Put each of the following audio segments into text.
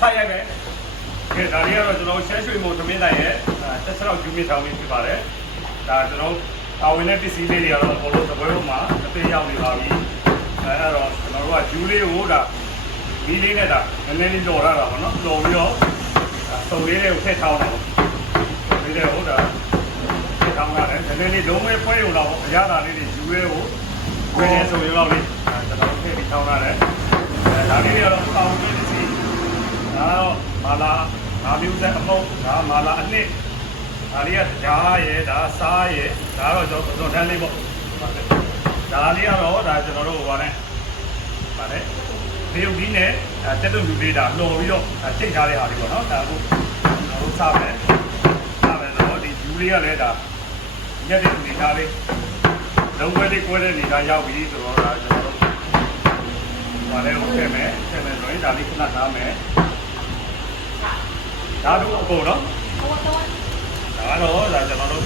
ထိုက်ရိုက်ပဲကဲဒါလေးကတော့ကျွန်တော်ရှမ်းရွှေမို့သမင်းတိုင်ရဲ့တက်စလောက်ဂျူမီထောင်ပြီးဖြစ်ပါတယ်ဒါကျွန်တော်တာဝန်နဲ့ပစ္စည်းလေးတွေကတော့ဘောလုံးသပွဲလုံးမှာအသေးရောက်နေပါပြီအဲ့တော့ကျွန်တော်တို့ကဂျူးလေးကိုဒါမီးလေးနဲ့ဒါနည်းနည်းလေးလော်ရတာပေါ့နော်လော်ပြီးတော့စုံလေးတွေကိုထည့်ထောင်းတာပေါ့ဒီလေးကိုဒါထည့်ထောင်းရတယ်နည်းနည်းလေးလုံးဝဖွဲရုံတော့အရသာလေးတွေဂျူးလေးကိုဝယ်နေဆိုရင်တော့လေကျွန်တော်ထည့်ပြီးထောင်းရတယ်ဒါလေးတွေကတော့တောင်းပြီးပစ္စည်းဒါတော့မာလာဒါမျိုးစက်အမုတ်ဒါမာလာအနှစ်ဒါလေးကကြားရဲဒါစားရဲဒါတော့ကျွန်တော်တန်းလေးပေါ့ဒါလေးကတော့ဒါကျွန်တော်တို့ဟိုနဲ့ဗါလဲဒီဥဒီနဲ့တက်တုံလူလေးဒါလော်ပြီးတော့ချိန်ထားတဲ့ဟာလေးပေါ့နော်ဒါအခုကျွန်တော်တို့စားမယ်တော့ဒီယူလေးကလည်းဒါညက်တဲ့အနေထားလေးလုံးဝလေးကွဲတဲ့အနေထားရောက်ပြီဆိုတော့ဒါကျွန်တော်တို့ဗါလဲဟုတ်ခဲ့မယ်ဆိုရင်ဒါလေးခဏထားမယ်ဒါတို့အကုန်နော်ဒါတော့ဒါကျွန်တော်တို့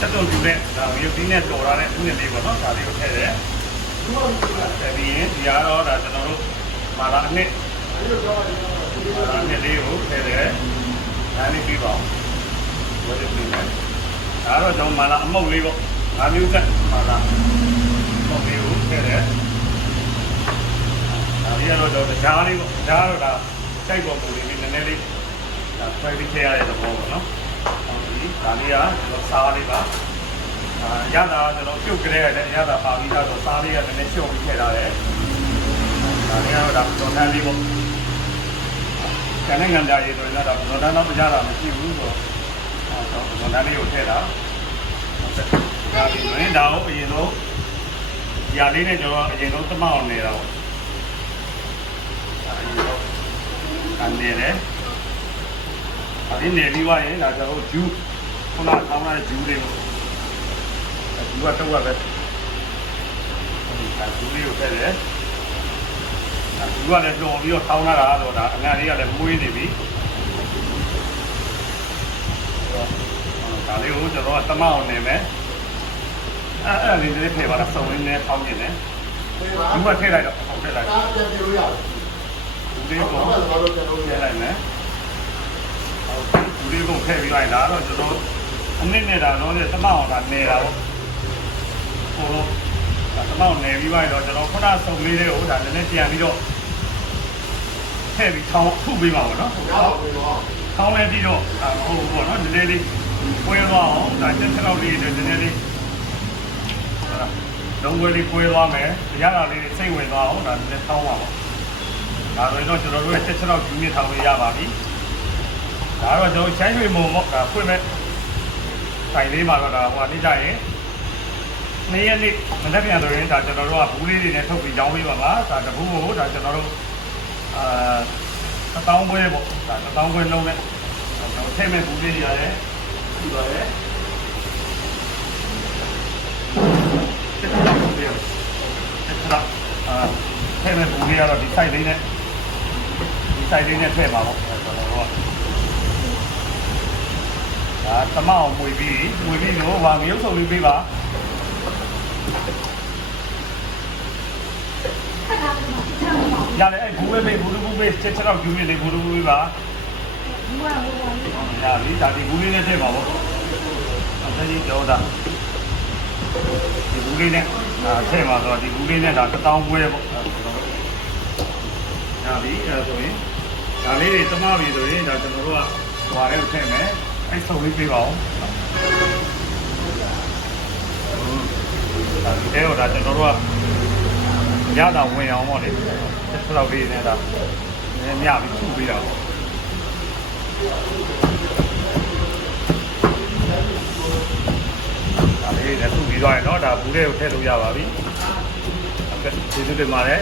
တက်တုံလူနဲ့ဒါယူဒီနဲ့တော်ရတဲ့ဥနဲ့လေးပေါ့နော်ဒါလေးကိုထည့်တယ်ဆက်ပြီးရင်ဒီကတော့ဒါကျွန်တော်တို့မာလာအနှစ်လေးကိုထည့်တယ်ဒါလေးပြီးပါအောင်ဝယ်ပြီးမယ်ဒါတော့ကျွန်တော်မာလာအမုတ်လေးပေါ့ငါမျိုးကမာလာအမုတ်လေးကိုထည့်တယ်ဒါလေးကတော့ကြားလေးပေါ့ကြားတော့ဒါစိုက်ပေါ်ပုံလေးနည်းနည်းလေးဒါဆွဲပြီးထည့်ရတဲ့သဘောပေါ့နော်ဒါလေးကစားလေးပါရတာကျွန်တော်ပြုတ်ကြဲရတယ်ရတာပါပြီးတော့စားလေးကလည်းနည်းရှုံပြီးထည့်ထားတယ်ဒါလေးကတော့ဒါတော်တန်းလေးပေါ့ကျန်တဲ့ငံတာရေးဆိုရင်တော့တော်တန်းတော့ကြားတာမရှိဘူးဆိုတော့တော်တန်းလေးကိုထည့်တာဒါပြီးရင်ဒါကိုအရင်ဆုံးဒီအလေးနဲ့ကျွန်တော်အရင်ဆုံးသမအောင်နေတာပေါ့အရင်ဆုံးကနေတယ်အဲဒီနေပြီးသွားရင်ဒါကျွန်တော်ဂျူးခုနထောင်းရတဲ့ဂျူးလေးပေါ့ဒီကတော့ပဲဒီလေးကိုထည့်တယ်ဒီကလည်းလော်ပြီးတော့ထောင်းရတာတော့ဒါအငတ်လေးကလည်းမွေးနေပြီဒါလေးကိုကျွန်တော်ကတမအောင်နေမယ်အဲ့လေးလေးထည့်ပါလားစုံရင်းနဲ့ထောင်းနေတယ်ဒီကထည့်လိုက်တော့ထည့်လိုက်ဒါပြန်ပြလို့ရတယ်ဒီလေးကိုထည့်လိုက်မယ်ဒီလေးကိုထည့်ပြီးလိုက်တာတော့ကျွန်တော်အနည်းနဲ့ဒါတော့တမအောင်ဒါနေတာပေါ့ဟိုတော့မောင်နေပြီးသွားတော့ကျွန်တော်ခုနစုံလေးတွေကိုဒါလည်းပြန်ပြီးတော့ထည့်ပြီးထောင်းထုပေးပါဘောနော်ထောင်းလဲပြီးတော့ဟိုပေါ့နော်နည်းနည်းလေးကွဲသွားအောင်ဒါချက်ချက်လောက်လေးနည်းနည်းလေးလုံးဝလေးကွဲသွားမယ်ရတာလေးစိတ်ဝင်သွားအောင်ဒါလည်းထောင်းပါပေါ့ဒါဆိုရင်တော့ကျွန်တော်တို့ရဲ့ချက်ချက်လောက်ယူနေထောင်းလို့ရပါပြီဒါတော့ကျွန်တော်ချိုင်းရွေမုံပေါ့ဒါဖွင့်မဲ့ဆိုင်လေးမှာတော့ဒါဟိုအနေကြရင်နေ့ရက်နေ့မနေ့ပြန်ဆိုရင်ဒါကျွန်တော်တို့ကဘူးလေးတွေနဲ့ထုတ်ပြီးရောင်းပေးပါပါဒါတဘူးကိုဒါကျွန်တော်တို့1000ပွဲပေါ့ဒါ1000ပွဲလုံးနဲ့ကျွန်တော်ထည့်မဲ့ဘူးလေးတွေရတယ်ပြီးပါတယ်တက်တော့ဘူးလေးတက်တော့ထည့်မဲ့ဘူးလေးကတော့ဒီ site လေးနဲ့ဒီ site လေးနဲ့ထည့်ပါပေါ့ကျွန်တော်တို့ကဒါသမအောင်မွေပြီးတော့ဗာမြုပ်ဆုံးလေးပေးပါရတယ်အဲ့ဘူးလေးဘူးချက်ချက်တော့ယူနေလေဘူးလေးပါဘူးပါရပြီဒါဒီဘူးလေးနဲ့ထည့်ပါဘောအဲ့ဒီကြောတာဒီဘူးလေးနဲ့ထည့်ပါတော့ဒီဘူးလေးနဲ့ဒါ1000ပွဲပေါ့ရပြီအဲ့ဆိုရင်ဒါလေးတွေသမပြီဆိုရင်ဒါကျွန်တော်တို့ကဟွာလေးကိုထည့်မယ်အဲ့ဆုံးလေးပေးပါဦးဒါဒီတော့ဒါကျွန်တော်တို့ကရတာဝင်အောင်ပေါ့လေဆက်လောက်လေးနဲ့ဒါနည်းမြပြီးထုပေးတာပေါ့ဒါလေးနဲ့ထုပြီးသွားရင်တော့ဒါဘူးလေးကိုထည့်လို့ရပါပြီဟုတ်ကဲ့ကျေးဇူးတင်ပါတယ်